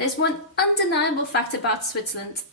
There's one undeniable fact about Switzerland.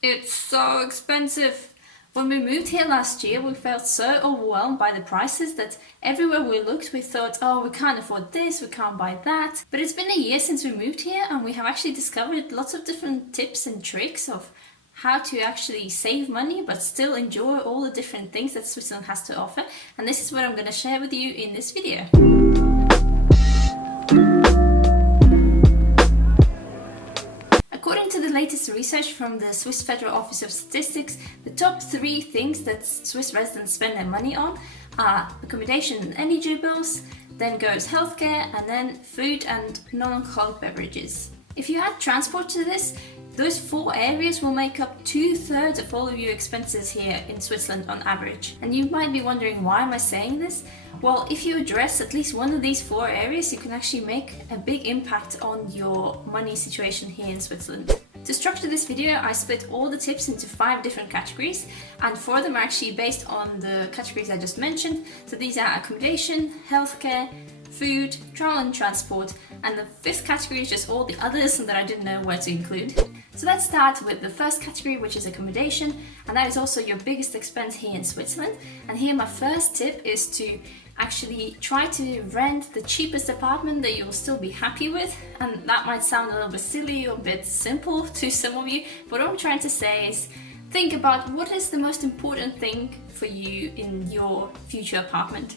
It's so expensive. When we moved here last year, we felt so overwhelmed by the prices that everywhere we looked, we thought, oh, we can't afford this, we can't buy that. But it's been a year since we moved here, and we have actually discovered lots of different tips and tricks of how to actually save money but still enjoy all the different things that Switzerland has to offer. And this is what I'm going to share with you in this video. According to the latest research from the Swiss Federal Office of Statistics, the top 3 things that Swiss residents spend their money on are accommodation and energy bills, then goes healthcare, and then food and non-alcoholic beverages. If you add transport to this, those 4 areas will make up 2/3 of all of your expenses here in Switzerland on average. And you might be wondering, why am I saying this? Well, if you address at least one of these 4 areas, you can actually make a big impact on your money situation here in Switzerland. To structure this video, I split all the tips into 5 different categories, and 4 of them are actually based on the categories I just mentioned. So these are accommodation, healthcare, food, travel and transport, and the 5th category is just all the others that I didn't know where to include. So let's start with the first category, which is accommodation, and that is also your biggest expense here in Switzerland. And here my first tip is to actually try to rent the cheapest apartment that you will still be happy with. And that might sound a little bit silly or a bit simple to some of you, but what I'm trying to say is think about what is the most important thing for you in your future apartment,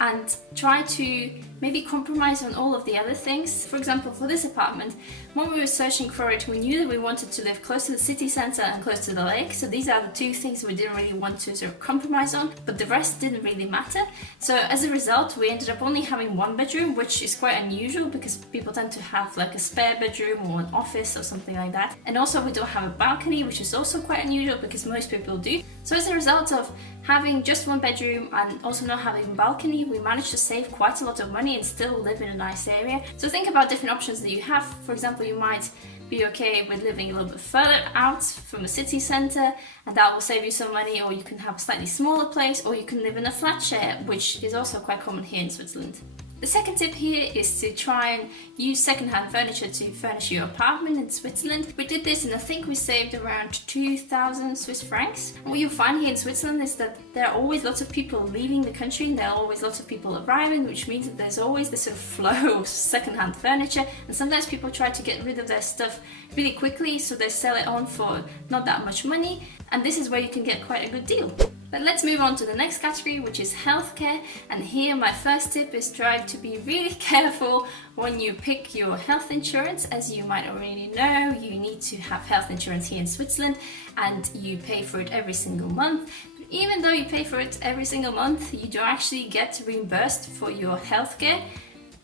and try to maybe compromise on all of the other things. For example, for this apartment, when we were searching for it, we knew that we wanted to live close to the city centre and close to the lake. So these are the 2 things we didn't really want to sort of compromise on, but the rest didn't really matter. So as a result, we ended up only having 1 bedroom, which is quite unusual because people tend to have like a spare bedroom or an office or something like that. And also we don't have a balcony, which is also quite unusual because most people do. So as a result of having just 1 bedroom and also not having a balcony, we managed to save quite a lot of money and still live in a nice area. So think about different options that you have. For example, you might be okay with living a little bit further out from the city centre, and that will save you some money, or you can have a slightly smaller place, or you can live in a flat share, which is also quite common here in Switzerland. The second tip here is to try and use second-hand furniture to furnish your apartment in Switzerland. We did this and I think we saved around 2,000 Swiss francs. And what you'll find here in Switzerland is that there are always lots of people leaving the country and there are always lots of people arriving, which means that there's always this sort of flow of second-hand furniture, and sometimes people try to get rid of their stuff really quickly, so they sell it on for not that much money, and this is where you can get quite a good deal. But let's move on to the next category, which is healthcare. And here my first tip is try to be really careful when you pick your health insurance. As you might already know, you need to have health insurance here in Switzerland and you pay for it every single month. But even though you pay for it every single month, you don't actually get reimbursed for your healthcare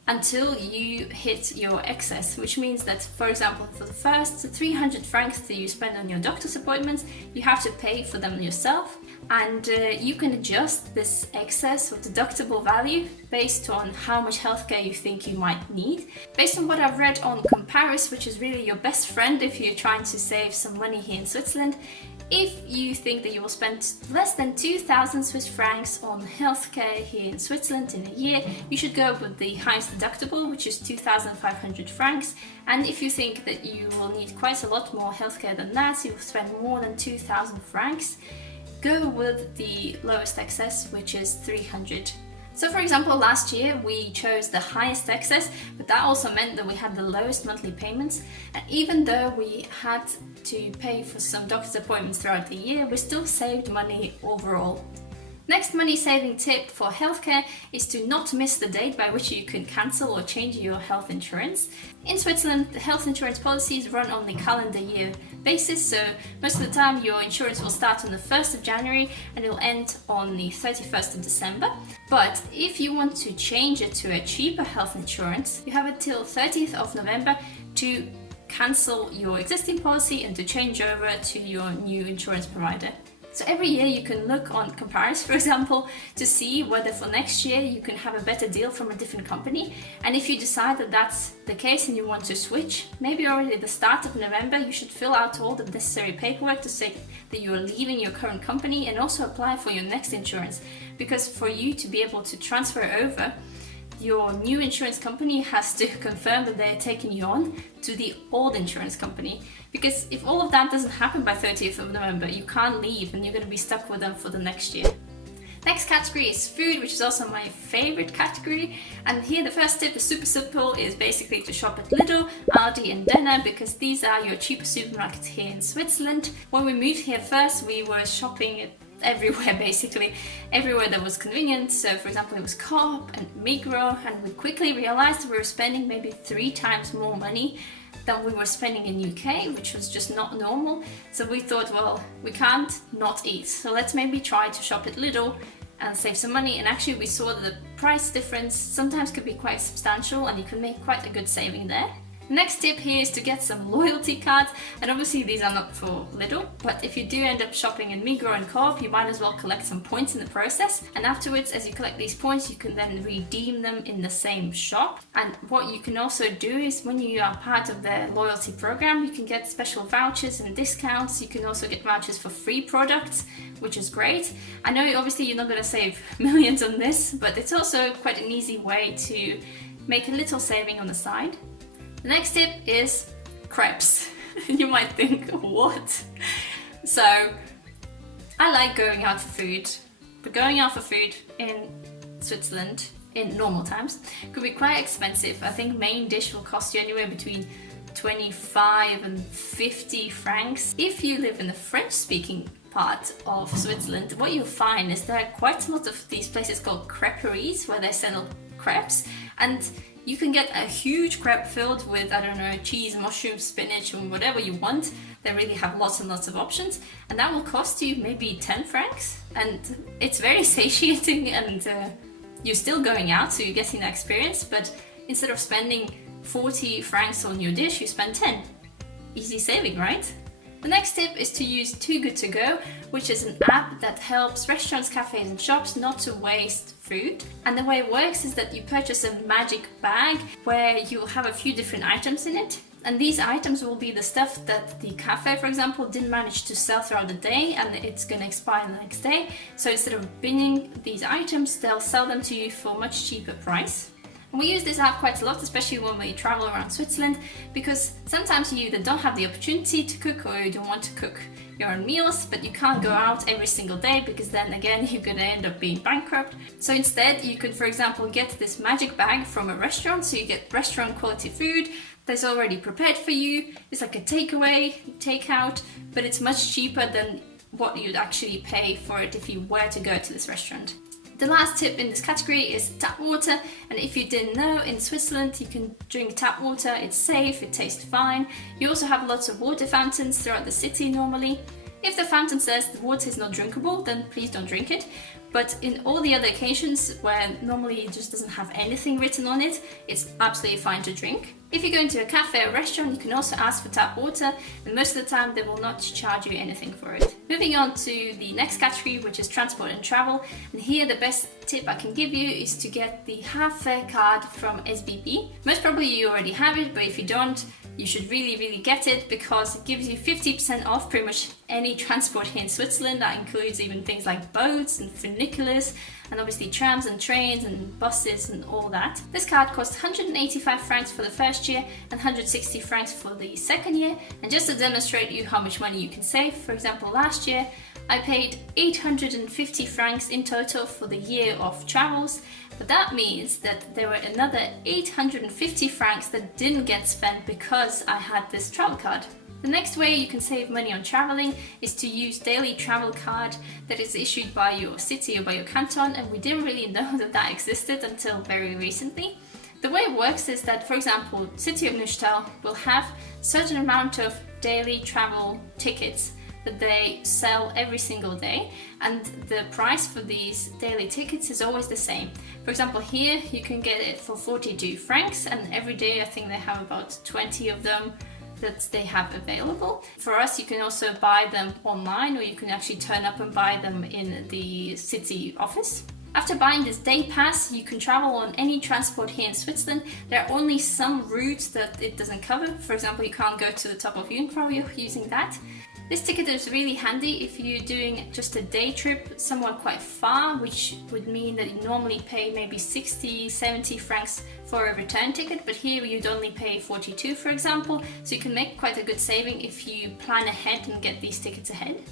until you hit your excess, which means that, for example, for the first 300 francs that you spend on your doctor's appointments, you have to pay for them yourself. And you can adjust this excess or deductible value based on how much healthcare you think you might need. Based on what I've read on Comparis, which is really your best friend if you're trying to save some money here in Switzerland, if you think that you will spend less than 2,000 Swiss francs on healthcare here in Switzerland in a year, you should go with the highest deductible, which is 2,500 francs. And if you think that you will need quite a lot more healthcare than that, you will spend more than 2,000 francs, go with the lowest excess, which is 300. So for example, last year we chose the highest excess, but that also meant that we had the lowest monthly payments. And even though we had to pay for some doctor's appointments throughout the year, we still saved money overall. Next money saving tip for healthcare is to not miss the date by which you can cancel or change your health insurance. In Switzerland, the health insurance policies run on the calendar year basis, so most of the time your insurance will start on the 1st of January and it will end on the 31st of December. But if you want to change it to a cheaper health insurance, you have until 30th of November to cancel your existing policy and to change over to your new insurance provider. So every year you can look on Comparis, for example, to see whether for next year you can have a better deal from a different company. And if you decide that that's the case and you want to switch, maybe already at the start of November you should fill out all the necessary paperwork to say that you are leaving your current company and also apply for your next insurance. Because for you to be able to transfer over your new insurance company has to confirm that they're taking you on to the old insurance company. Because if all of that doesn't happen by 30th of November, you can't leave and you're going to be stuck with them for the next year. Next category is food, which is also my favorite category. And here the first tip is super simple, is basically to shop at Lidl, Aldi and Denner, because these are your cheapest supermarkets here in Switzerland. When we moved here first, we were shopping at everywhere basically, everywhere that was convenient. So for example, it was Coop and Migros, and we quickly realized we were spending maybe 3 times more money than we were spending in UK, which was just not normal. So we thought, well, we can't not eat, so let's maybe try to shop at Lidl and save some money. And actually we saw that the price difference sometimes could be quite substantial and you can make quite a good saving there. Next tip here is to get some loyalty cards, and obviously these are not for Lidl, but if you do end up shopping in Migros and Coop, you might as well collect some points in the process, and afterwards, as you collect these points, you can then redeem them in the same shop. And what you can also do is, when you are part of the loyalty program, you can get special vouchers and discounts. You can also get vouchers for free products, which is great. I know obviously you're not going to save millions on this, but it's also quite an easy way to make a little saving on the side. The next tip is crepes. You might think, what? So, I like going out for food, but going out for food in Switzerland in normal times could be quite expensive. I think main dish will cost you anywhere between 25 and 50 francs. If you live in the French-speaking part of Switzerland, what you'll find is there are quite a lot of these places called creperies where they sell crepes, and you can get a huge crepe filled with, I don't know, cheese, mushrooms, spinach, and whatever you want. They really have lots and lots of options, and that will cost you maybe 10 francs, and it's very satiating, and you're still going out, so you're getting that experience, but instead of spending 40 francs on your dish, you spend 10. Easy saving, right? The next tip is to use Too Good To Go, which is an app that helps restaurants, cafes and shops not to waste food. And the way it works is that you purchase a magic bag where you'll have a few different items in it. And these items will be the stuff that the cafe, for example, didn't manage to sell throughout the day, and it's going to expire the next day. So instead of binning these items, they'll sell them to you for a much cheaper price. And we use this app quite a lot, especially when we travel around Switzerland, because sometimes you either don't have the opportunity to cook or you don't want to cook your own meals, but you can't go out every single day because then again you're going to end up being bankrupt. So instead you could, for example, get this magic bag from a restaurant, so you get restaurant quality food that's already prepared for you. It's like a takeaway, takeout, but it's much cheaper than what you'd actually pay for it if you were to go to this restaurant. The last tip in this category is tap water, and if you didn't know, in Switzerland you can drink tap water, it's safe, it tastes fine. You also have lots of water fountains throughout the city normally. If the fountain says the water is not drinkable, then please don't drink it. But in all the other occasions where normally it just doesn't have anything written on it, it's absolutely fine to drink. If you go into a cafe or restaurant, you can also ask for tap water, and most of the time they will not charge you anything for it. Moving on to the next category, which is transport and travel. And here the best tip I can give you is to get the half fare card from SBB. Most probably you already have it, but if you don't, you should really get it, because it gives you 50% off pretty much any transport here in Switzerland. That includes even things like boats and funiculars, and obviously trams and trains and buses and all that. This card costs 185 francs for the first year and 160 francs for the second year. And just to demonstrate you how much money you can save, for example, last year I paid 850 francs in total for the year of travels, but that means that there were another 850 francs that didn't get spent because I had this travel card. The next way you can save money on traveling is to use daily travel card that is issued by your city or by your canton, and we didn't really know that that existed until very recently. The way it works is that, for example, City of Neuchâtel will have a certain amount of daily travel tickets that they sell every single day, and the price for these daily tickets is always the same. For example, here you can get it for 42 francs, and every day I think they have about 20 of them that they have available. For us, you can also buy them online, or you can actually turn up and buy them in the city office. After buying this day pass, you can travel on any transport here in Switzerland. There are only some routes that it doesn't cover. For example, you can't go to the top of Jungfrau using that. This ticket is really handy if you're doing just a day trip somewhere quite far, which would mean that you normally pay maybe 60, 70 francs for a return ticket, but here you'd only pay 42, for example, so you can make quite a good saving if you plan ahead and get these tickets ahead.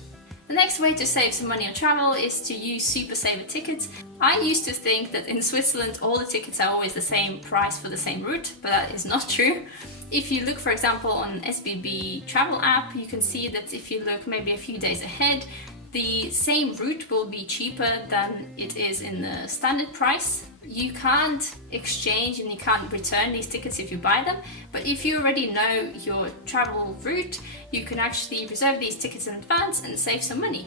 The next way to save some money on travel is to use supersaver tickets. I used to think that in Switzerland all the tickets are always the same price for the same route, but that is not true. If you look, for example, on SBB travel app, you can see that if you look maybe a few days ahead, the same route will be cheaper than it is in the standard price. You can't exchange and you can't return these tickets if you buy them, but if you already know your travel route, you can actually reserve these tickets in advance and save some money.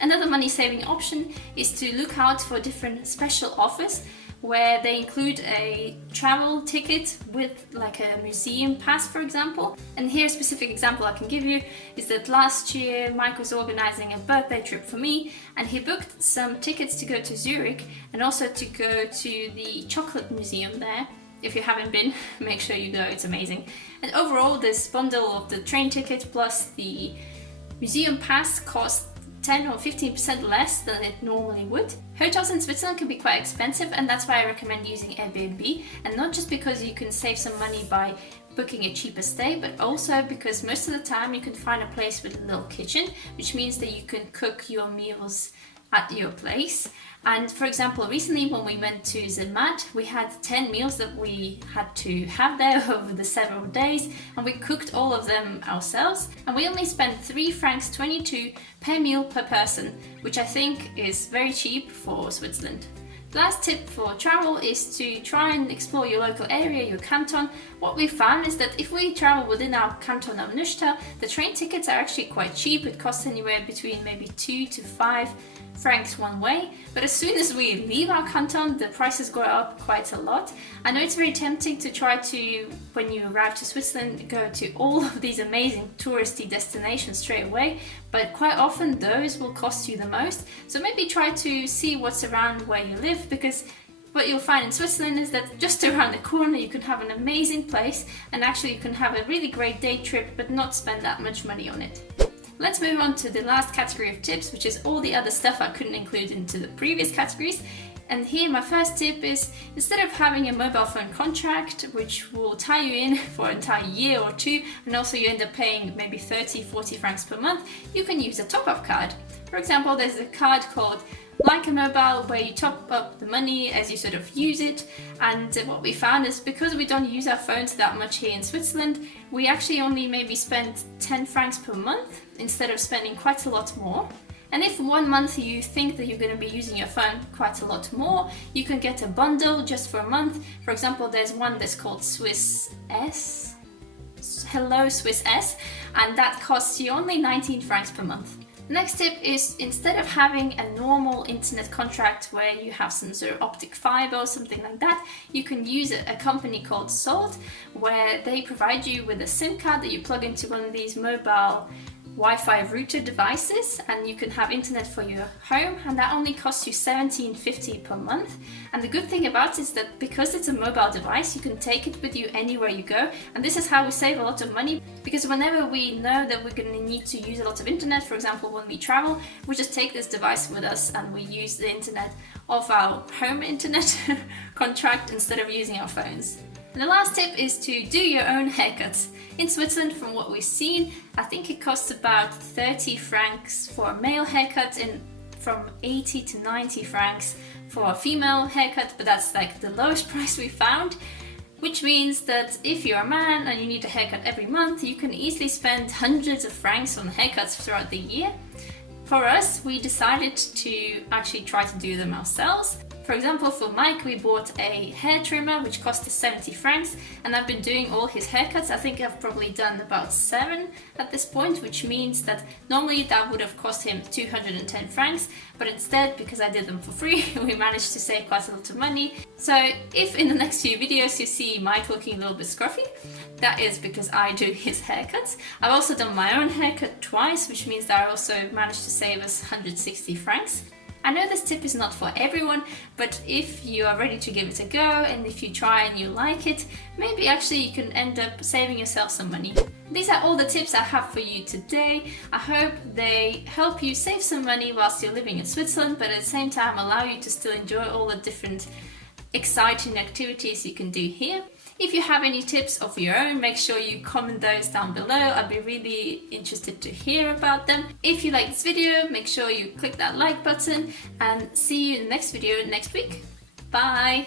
Another money saving option is to look out for different special offers where they include a travel ticket with like a museum pass, for example. And here a specific example I can give you is that last year Mike was organizing a birthday trip for me, and he booked some tickets to go to Zurich and also to go to the chocolate museum there. If you haven't been, make sure you go, it's amazing. And overall, this bundle of the train ticket plus the museum pass cost 10 or 15% less than it normally would. Hotels in Switzerland can be quite expensive, and that's why I recommend using Airbnb, and not just because you can save some money by booking a cheaper stay, but also because most of the time you can find a place with a little kitchen, which means that you can cook your meals at your place. And for example, recently when we went to Zermatt, we had 10 meals that we had to have there over the several days, and we cooked all of them ourselves, and we only spent 3 francs 22 per meal per person, which I think is very cheap for Switzerland. The last tip for travel is to try and explore your local area, your canton. What we found is that if we travel within our canton of Neuchâtel, the train tickets are actually quite cheap. It costs anywhere between maybe 2 to 5 francs one way, but as soon as we leave our canton, the prices go up quite a lot. I know it's very tempting to try to, when you arrive to Switzerland, go to all of these amazing touristy destinations straight away, but quite often those will cost you the most. So maybe try to see what's around where you live, because what you'll find in Switzerland is that just around the corner you can have an amazing place, and actually you can have a really great day trip but not spend that much money on it. Let's move on to the last category of tips, which is all the other stuff I couldn't include into the previous categories. And here my first tip is, instead of having a mobile phone contract, which will tie you in for an entire year or two, and also you end up paying maybe 30-40 francs per month, you can use a top-up card. For example, there's a card called Like a Mobile, where you top up the money as you sort of use it. And what we found is, because we don't use our phones that much here in Switzerland, we actually only maybe spend 10 francs per month instead of spending quite a lot more. And if one month you think that you're going to be using your phone quite a lot more, you can get a bundle just for a month. For example, there's one that's called Hello Swiss S, and that costs you only 19 francs per month. The next tip is, instead of having a normal internet contract where you have some sort of optic fiber or something like that, you can use a company called Salt, where they provide you with a SIM card that you plug into one of these mobile Wi-Fi router devices, and you can have internet for your home, and that only costs you 17.50 per month. And the good thing about it is that because it's a mobile device, you can take it with you anywhere you go, and this is how we save a lot of money, because whenever we know that we're going to need to use a lot of internet, for example when we travel, we just take this device with us and we use the internet of our home internet contract instead of using our phones. And the last tip is to do your own haircuts. In Switzerland, from what we've seen, I think it costs about 30 francs for a male haircut and from 80 to 90 francs for a female haircut, but that's like the lowest price we found. Which means that if you're a man and you need a haircut every month, you can easily spend hundreds of francs on haircuts throughout the year. For us, we decided to actually try to do them ourselves. For example, for Mike, we bought a hair trimmer which cost us 70 francs, and I've been doing all his haircuts. I think I've probably done about 7 at this point, which means that normally that would have cost him 210 francs, but instead, because I did them for free, we managed to save quite a lot of money. So if in the next few videos you see Mike looking a little bit scruffy, that is because I do his haircuts. I've also done my own haircut twice, which means that I also managed to save us 160 francs. I know this tip is not for everyone, but if you are ready to give it a go and if you try and you like it, maybe actually you can end up saving yourself some money. These are all the tips I have for you today. I hope they help you save some money whilst you're living in Switzerland, but at the same time allow you to still enjoy all the different exciting activities you can do here. If you have any tips of your own, make sure you comment those down below. I'd be really interested to hear about them. If you like this video, make sure you click that like button and see you in the next video next week. Bye!